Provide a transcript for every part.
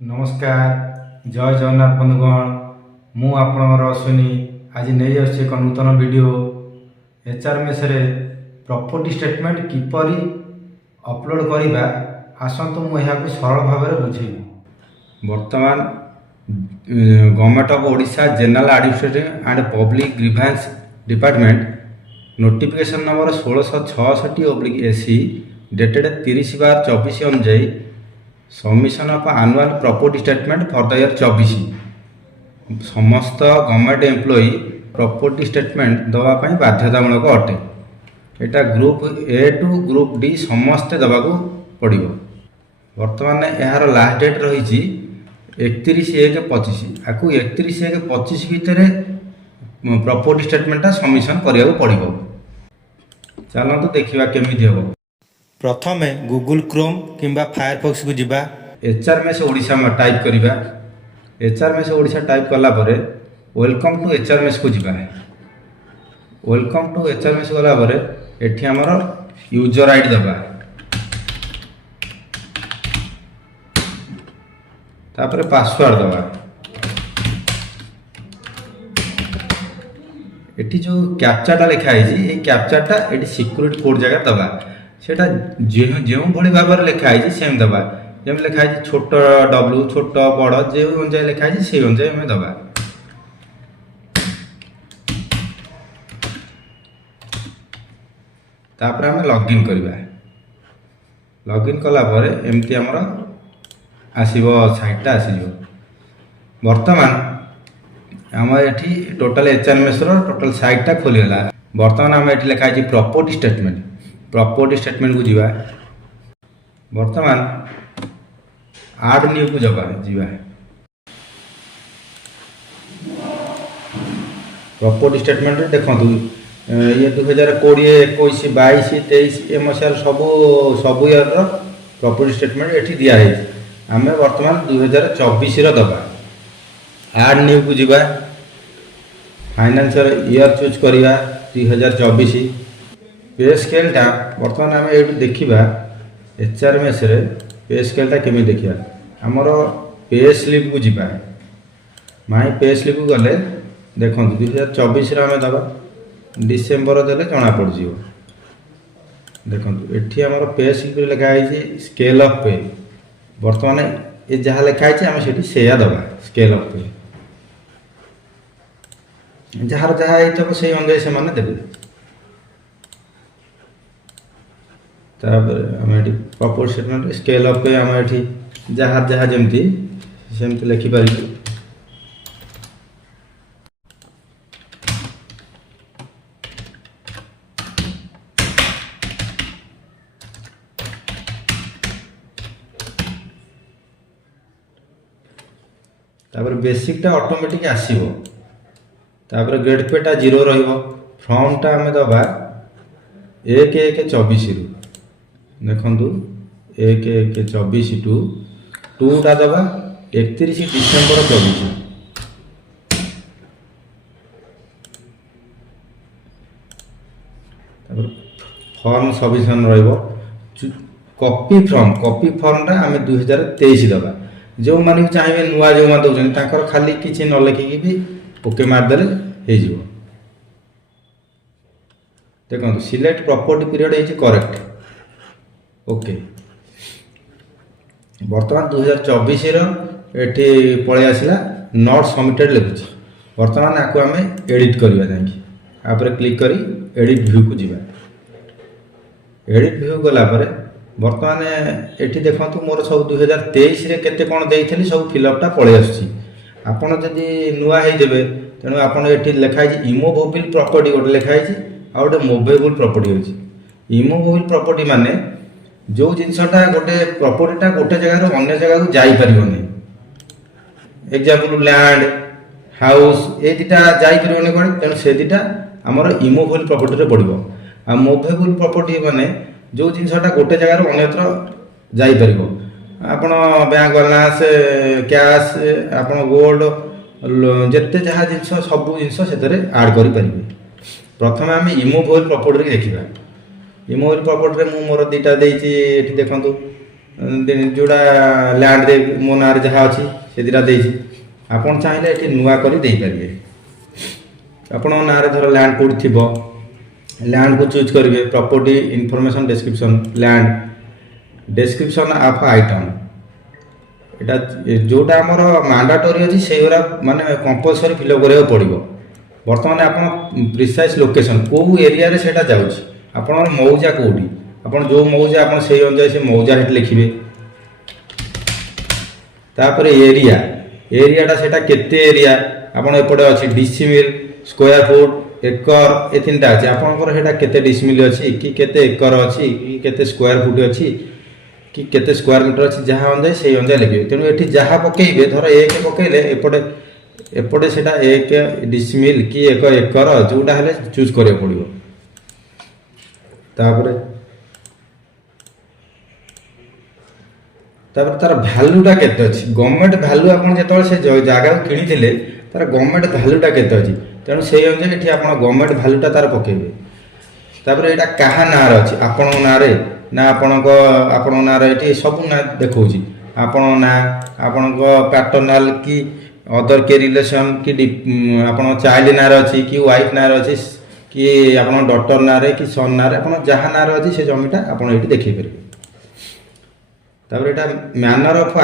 नमस्कार जय जगन्नाथ बंधुगण मु आपणकर अश्विनी आज नहीं आसी एक नूतन वीडियो एचआरएमएस रे प्रॉपर्टी स्टेटमेंट किपरि अपलोड करवा आसतु मुझे सरल भाव में बुझेबी। वर्तमान government of Odisha general administrative and public grievance department notification number 1666/AC dated 30/12/24 अनुଯାୟୀ submission of annual property statement for the year 24 समस्त गवर्नमेंट एम्प्लॉई प्रॉपर्टी स्टेटमेंट दवापाई बाध्यतामूलक अटे। एटा group A to group D समस्ते दबाको पड़िबो। वर्तमान यार लास्ट डेट रही 31/1/25 आकु 31/1/25 भितर प्रॉपर्टी स्टेटमेंटा सबमिशन करिया पड़िबो। चलतु देखिबा केमिति हेबो। प्रथमे गूगल क्रोम किंबा फायरफॉक्स को जीवा एचआरएमएस ओडिशा में टाइप करिबा। एचआरएमएस ओडिशा टाइप कला परे वेलकम टू एचआरएमएस को जीवा। वेलकम टू एचआरएमएस गला परे एठी हमर यूजर आईडी दबा। तापर पासवर्ड दबा। एठी जो कैप्चाटा लिखा है ये कैप्चाटा एठी सिक्योरिटी कोड जगह दबा। सेटा जो भाई भाव में लिखाई सेम दबा। जमी लिखाई छोट डब्ल्यू छोट बड़ जो अनुसार लिखाई से अनुसार आम दबा। तापर आम लॉगिन करवा। लॉगिन कला एमती आमर आसो साइटा आसीज। वर्तमान आम ये टोटाल एचआरएमएस टोटाल साइटा खोलीगला। वर्तमान आम ये लिखाई प्रॉपर्टी स्टेटमेंट। प्रॉपर्टी स्टेटमेंट को जीवा। वर्तमान आड न्यू को जीवा। प्रॉपर्टी स्टेटमेंट देखो ये 2020 21 22 23 ए मसीहार सब ईयर प्रॉपर्टी स्टेटमेंट ये दिखाई। आम वर्तमान 2024 दबा। आड न्यू को जीवा। फाइनेंशियल ईयर चूज करवा 2024। पे स्केलटा बर्तमान आम ये देखा एचआरएमएस रे पे स्केलटा केमी देखा। आमर पे स्लिप को जीवा। माई पे स्लिप को गले देखो 2024 आम दबा। डिसेम्बर देले जना पड़ जाव। देखो ये आमर पे स्लिप लिखाई स्केल ऑफ पे। बर्तमान ये जहाँ लिखाई आम से दबा स्केल ऑफ पे। जार जहाँ से अनुसार से देवे। प्रॉपर्टी स्टेटमेंट स्केल अप पे आम ये जहाँ जहाँ जमती सेमती लिखिपार। बेसिकटा ऑटोमेटिक आसीबो। तापर ग्रेड पेटा 0 रहिबो। फ्रॉमटा आम दबा 1/1/24 देखु 1/1/24 टू 2टा दबा 31 डिसेम्बर 24। फॉर्म सबमिशन रहिबो। कॉपी फॉर्मटा आम 2023 दबा। जो माने चाहिए नुआ जो मान दौरान ताकर खाली किसी न लिखिकी भी ओके मारदेले हो। देखो सिलेक्ट प्रॉपर्टी पीरियड है करेक्ट ओके। वर्तमान 2024 ये पलि आसला नॉट सबमिटेड लिखुच। वर्तमान आपको आम एडिट करवा जापर क्लिक करी एडिट व्यू को जीवा। एडिट व्यू गला वर्तमान ये देखो मोर सब 2023 रे केते कौन देइथली सब फिलअपटा पलि आसुची। आपन जदि नुआ हेदेबे तेणु आपन ये लिखाई इमोवेबल प्रॉपर्टी गोटे लिखाई आ गोटे मूवेबल प्रॉपर्टी होची। इमोवेबल प्रॉपर्टी माने जो जिनसटा गोटे प्रॉपर्टीटा गोटे जगह अन्य जगह को जाई परिबोनी। एग्जांपल लैंड हाउस ये दुटा जाई परिबोनी कोन तेणु से दुटा हमर इमोवेबल प्रॉपर्टी रे पड़िबो। आ मूवेबल प्रॉपर्टी माने जो जिनसटा गोटे जगह अन्यत्र जाई परिबो। आपण बैंक बैलेंस कैश आपण गोल्ड जेते जहाँ जिनस सब जिनस से ऐड करि परिबे। प्रथम आम इमोवेबल प्रॉपर्टी देखा। इमोवेबल प्रॉपर्टी मु मोर 2टा देखु जोड़ा लैंड दे मो ना जहाँ अच्छी से दुटा देती आपड़ चाहिए ये नुआ कर पारे आपण ना धर लैंड कौट थी लैंड को चूज करेंगे property information description land description of item एटा जोटा आमर मैंडेटरी अच्छी से माने कंपलसरी फिलअप करा पड़ो बर्तमान आप प्रिसाइज लोकेशन कौ एरिया से जाऊँगी आप मौजा कौटी आप जो मौजा आप से अनुसार से मौजा हेट लिखे तापर एरिया एरियाटा से केते एरिया आपड़ एपटे अच्छी डिसिमिल स्क्वायर फुट एकर ये तीन टा अच्छे आपंकर केते डिसिमिल अच्छी कि केते एकर अच्छी कि केते स्क्वायर फुट अच्छी कि केते स्क्वायर मीटर अच्छी जहाँ अनुसार से अनुसार लिखे तेणु ये जहाँ पकड़े धर एक पकड़े एपटे एपटे से एक डिसिमिल कि एक एकर जोटा है चूज करा पड़ो तापर तार भैल्यूटा केते अच्छी गवर्नमेंट भैल्यू आप जो जगह किनी तार गवर्नमेंट भैल्यूटा केते अच्छी तेणु से अनुसार ये आप गवर्नमेंट भैल्यूटा तार पकेबे तापर यहाँ क्या ना अच्छी आपण ना ना आपण ना ये सब ना देखा आपण ना आपण पैटर्नल कि अदर के रिलेशन कि आप चाइल्ड ना अच्छी कि वाइफ ना अच्छी कि आप डॉटर ना कि सन ना आप जहाँ ना अच्छी से जमीटा आप देखे पारे तापर यहाँ manner of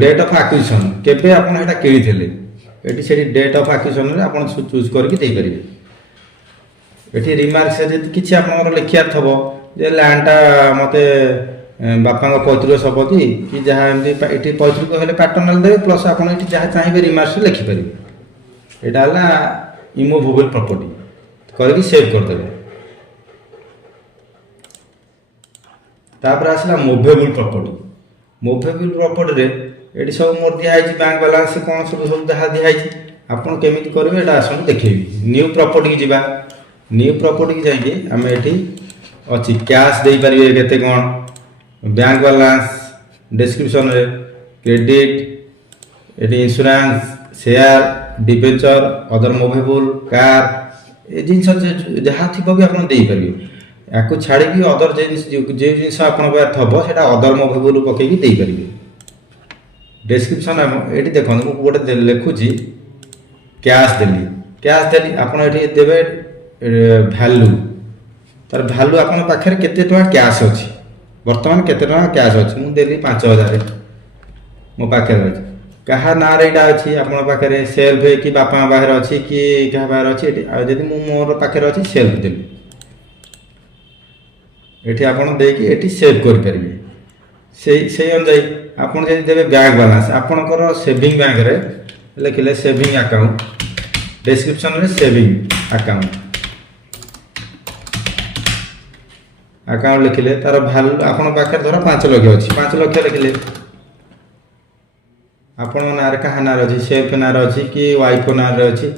date of acquisition केबे आप किनी ये से डेट ऑफ एक्विजिशन आप चूज करके ये रिमार्क से किसी आप लिखा थो जे लैंडटा मत बापा पैतृक संपत्ति कि जहाँ एमती ये पैतृक हेल्ले पैटर्नल देवे प्लस आप जहाँ चाहिए रिमार्क से लिखिपारे यहाँ है इमूवेबल प्रॉपर्टी करके सेव करदे तापर आसला मूवेबल प्रॉपर्टी मूवेबल प्रॉपर्टी ये सब मोर दिखाई बैंक बालांस कौन सब सब जहाँ दिखाई आपड़ केमी करेंगे ये आसन देखेबी न्यू प्रॉपर्टी की जावा न्यू प्रॉपर्टी की जाइए आम ये अच्छी कैश दे पारे केते कौन बैंक बालांस डिस्क्रिप्शन क्रेडिट ये insurance share debenture other movable car ये जिनस जहाँ थी भी आप देपारे या छाड़ी अदर जो जिन आप अदर मूवेबल पकईकि देपारे डिस्क्रिप्शन ये देखो मुझे गोटे लिखुची कैश देली आप देवे भैल्यू तार भैल्यू आप पाखे केते कैश अच्छी बर्तमान केते कैश अच्छी मुझे देली 5000 मो पाखे अच्छी क्या ना यहाँ अच्छी आप पाखे सेल्फ कि बापा पाखे अच्छी कि क्या पाखे अच्छी जब मोर पाखे अच्छी सेल्फ देली ये आप सेव करेंगे से अनुसार आप देवे बैंक बालांस आपणकर सेविंग बैंक रे लिखिले सेविंग अकाउंट डिस्क्रिप्शन रे सेविंग अकाउंट अकाउंट लिखिले तार भैल्यू आपण पाखे धर 5 लाख अच्छी 5 लाख लिखिले आपण ना क्या ना अच्छी सेल्फ ना अच्छी कि वाइफ ना अच्छी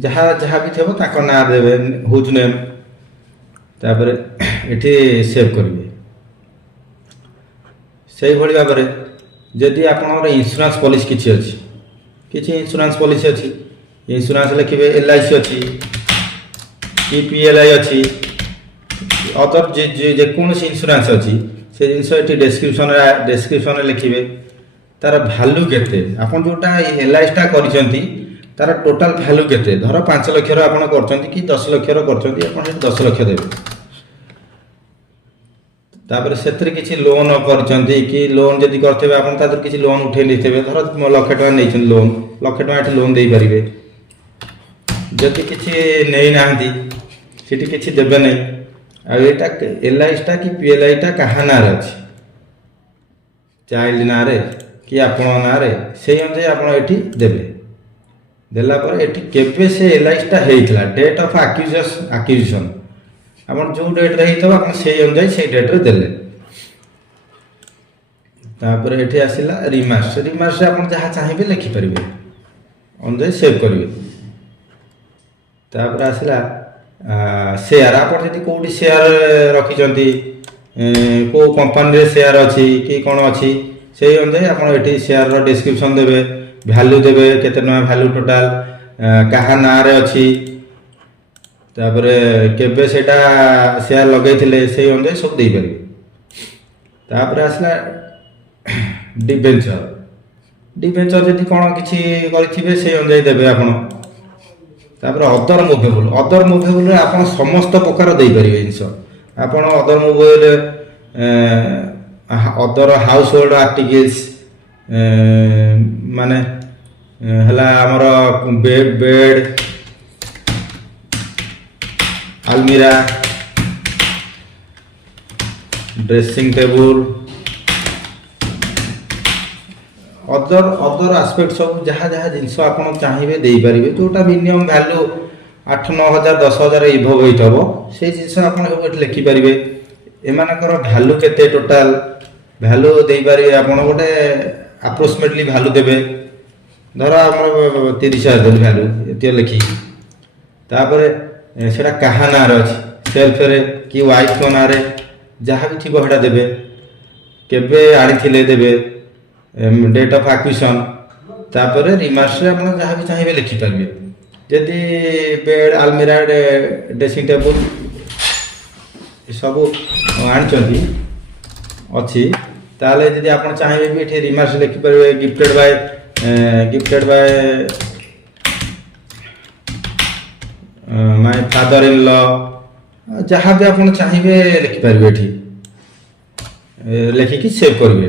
जहाँ जहाँ भी थो ना देवे हुज नेम तापर ये सेव करेंगे से भाव में जदि आप इंश्योरेंस पॉलिसी किसी अच्छी किसी इंश्योरेंस पॉलिसी अच्छी इंश्योरेंस लिखे LIC अच्छी कि PLI अच्छी अदर जेकोसी इंश्योरेंस अच्छी से जिनस ये डिस्क्रिप्शन लिखे तार भैल्यू केते आप जोटा LIC कर तार टोटाल भैल्यू केते धर 5 लाख आप कि 10 लाख कर 10 लाख देवे तापर से किसी लोन कर कि लोन जदि करते किसी लोन उठे नहीं थे धर लाख टका नहीं लोन लाख टका लोन दे पारे जदि किसी नहीं ना किसी देवे नहीं आईटा LIC कि PLI क्या ना अच्छी चाइल्ड ना कि आपण ना से अनुसार आप देवे देलापर ये केवे से LIC होता डेट ऑफ एक्विजिशन आप जो डेट रही आप से अनुसार से डेट रे देले तापर ये आसला रिमार्क्स रिमार्क्स आप जहाँ चाहिए लिखिपारे अनुसार सेव करेंगे तापर आसला शेयर आप कौटी शेयर रखिंट कौ कंपनी शेयर अच्छी कि कौन अच्छी से अनुसार आप ये शेयर डिस्क्रिप्शन देवे भैल्यू देवे केते भैल्यू टोटाल क्या ना अच्छी तापर केबे सेटा शेयर लगे से अनुसार सब दे पारे तापर आसला डिबेंचर डिबेंचर जदि कौन किसी करेंगे से अनुजाई देवे आप अदर मुवेबल आप समस्त प्रकार दे पारे जिनस आप other movable other house hold articles माने हला हमर बेड अलमीरा dressing table other other aspect सब जहाँ जहाँ जिनस आप चाहिए दे पारे जोटा मिनिमम वैल्यू 8-9,000 10,000 इभव होइथबो से जिनस आप सब लिखिपारे एमानकर भैल्यू केते टोटाल भैल्यू दे पारे आप गोटे अप्रोक्सीमेटली भैल्यू देवे धर आम 30,000 देल भैल्यू ये लिखी तापर सेटा कहा ना अच्छी सेल्फ रे कि वाइफ को ना जहाँ भी थी सेटा देवे केबे आनी देवे डेट ऑफ एक्विजिशन तापर रिमार्क्स रे आप जहाँ भी चाहिए लिखिपारे जदि बेड अलमीरा ड्रेसिंग टेबल सब आनी अच्छी ताले जदि आप चाहिए भी ये रिमार्क्स लिखिपारे gifted by my father in law जहाँ भी आप चाहिए लिखिपारे ये लिखिकी सेव करेंगे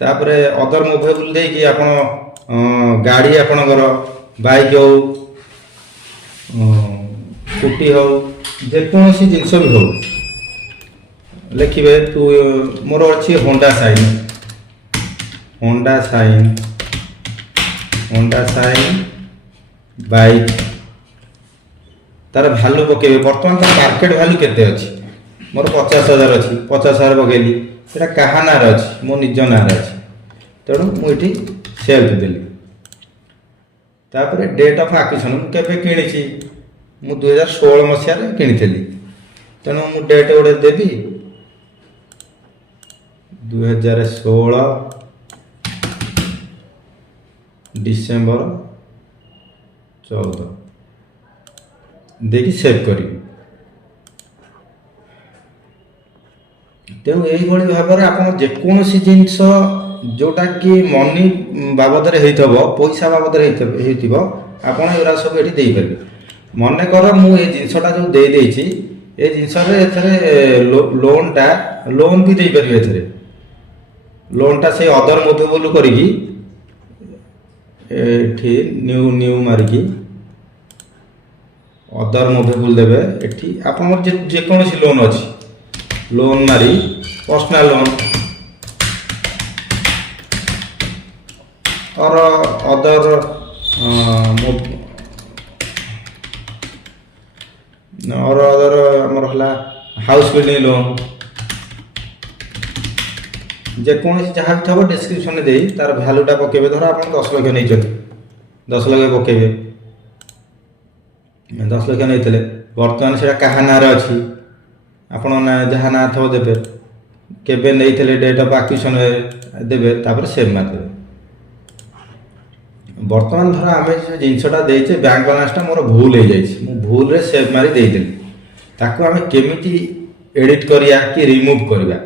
तापर अदर मुवेबल देकी आप गाड़ी आपणकर बाइक हो स्कूटी हो जेकोसी जिनस भी हो लिखे तू मोर अच्छी होंडा साइन बाइक तार भैल्यू पकेबे बर्तमान तार मार्केट भैल्यू केते अच्छी मोर 50,000 अच्छी 50,000 पकेली सेटा कहा ना अच्छी मो निज ना अच्छी तेणु मुझे सेल्फ देली तापर डेट ऑफ एक्विजिशन केबे किणी मु 2016 मसीह किनी तेणु मु डेट गोटे देवी 2016 डिसेम्बर 14 देखी सेव करी तेणु यही भाव में आप जेकोसी जिनस जोटा कि मनी बाबद पैसा बाबद आपड़ एरा सब ये दे पारे मन कर मुझे जिनसा जो दे ये जिनस लोन भी दे पारे लोनटा से अदर मुवेबल करी न्यू मारिकी अदर मुवेबल देवे एठी आपन जेकोसी लोन अच्छी लोन मारी पर्सनल लोन और अदर आमर है हाउस बिल्डिंग लोन जेकोसी जहाँ भी थो डिस्क्रिप्शन दे तार भैल्यूटा पकेबे धर आप 10 लाख नहीं 10 लाख पकेबे 10 लाख नहीं बर्तमान से क्या ना अच्छी आपण जहाँ ना थो देवे केबे नहीं डेट ऑफ एक्विजिशन देवे तापर सेव मारदेवे बर्तमान धर आम जो जिनसा देचे बैंक बालांसटा मोर भूल हो जाए भूल रे सेव मारी देदेली ताको आम केमिटी एडिट करिया कि रिमूव करिया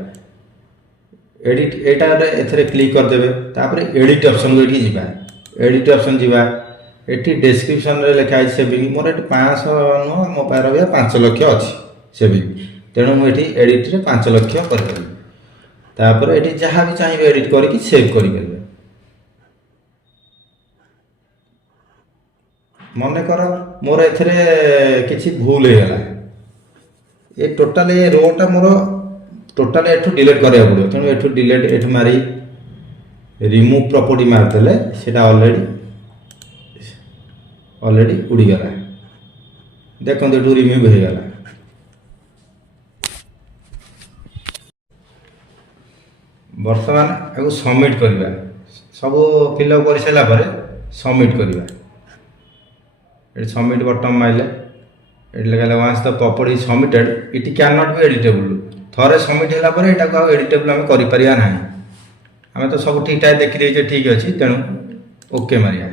एडिट एटा एथरे क्लिक करदेवे तापर एडिट ऑप्शन को ये एडिट ऑप्शन जीवा एटी डिस्क्रिप्शन रे लिखा है सेविंग मोर 500 नुह मो पार 5 लाख अच्छी सेविंग तेणु मुझे एडिट रे 5 लाख कर जहाँ भी चाहिए एडिट करके सेव करेंगे मन कर मोर एथरे किसी भूल हो गला ये टोटाल ये रोटा मोर टोटाल एठू डिलीट करा पड़ो तेणु एठू डिलीट एठू मारी रिमूव प्रॉपर्टी मारदेले सेटा ऑलरेडी उड़ीगला देखो एठू रिमूव हो गला बर्तमान या सबमिट करवा सब फिलअप कर सारापर सबमिट करवा ये सबमिट बटन माइले ये लिखा once the property submitted it can not be editable थरे सबमिट होगा यहाँ एडिटेबल आम कर आम तो सब ठीक ठाक देखी देचे ठीक अच्छे तेणु ओके मारिया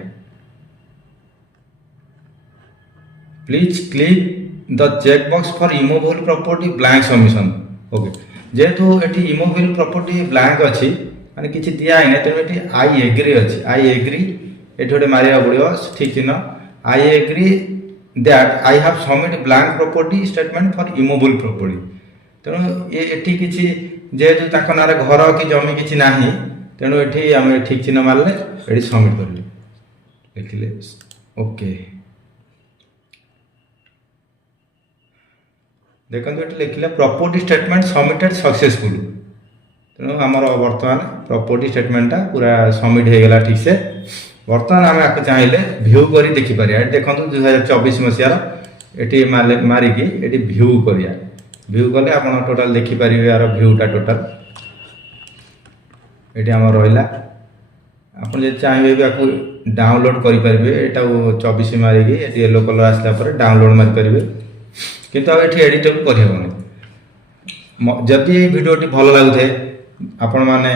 please click the check box for removable property blank submission okay जेहेतु ये इमोबिल प्रॉपर्टी ब्लैंक अच्छी माने किसी दिया ही ना तेणु ये आई एग्री अच्छी आई एग्री ये गोटे मारिया पड़ो ठीक चिन्ह I agree that I have submit blank property statement for immovable property तेणु ये किसी जेहेतु ना घर कि जमी किसी ना तेणु ये आम ठीक चिन्ह मारे ये सबमिट करेंगे लिखिले ओके देखो ये लिखिले प्रॉपर्टी स्टेटमेंट सबमिटेड सक्सेसफुल तेणु आमर बर्तमान प्रॉपर्टी स्टेटमेंटा पूरा सबमिट हो गला ठीक से बर्तमान आम आपको चाहिए भ्यू कर देखिपर देखो 2024 मसीहार ये मारिकी ये भ्यू करिया भ्यू कले आप टोटाल देखिपर यार भ्यूटा टोटाल ये आम रहा आप चाहिए भी आपको डाउनलोड करेंगे यहाँ 24 मारिकी येलो कलर आसला डाउनलोड मारिपारे किंतु ये एडिटेबल करहबनी जदि ये भिडियोटी भल लगुए आपण मैंने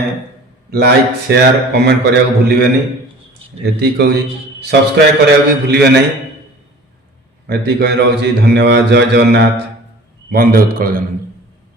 लाइक शेयर कमेंट करने को भूलिए ये कहूँ सब्सक्राइब करने भी भूलिए नहीं ये कही रोचे धन्यवाद जय जगन्नाथ वंदे उत्कल जननी।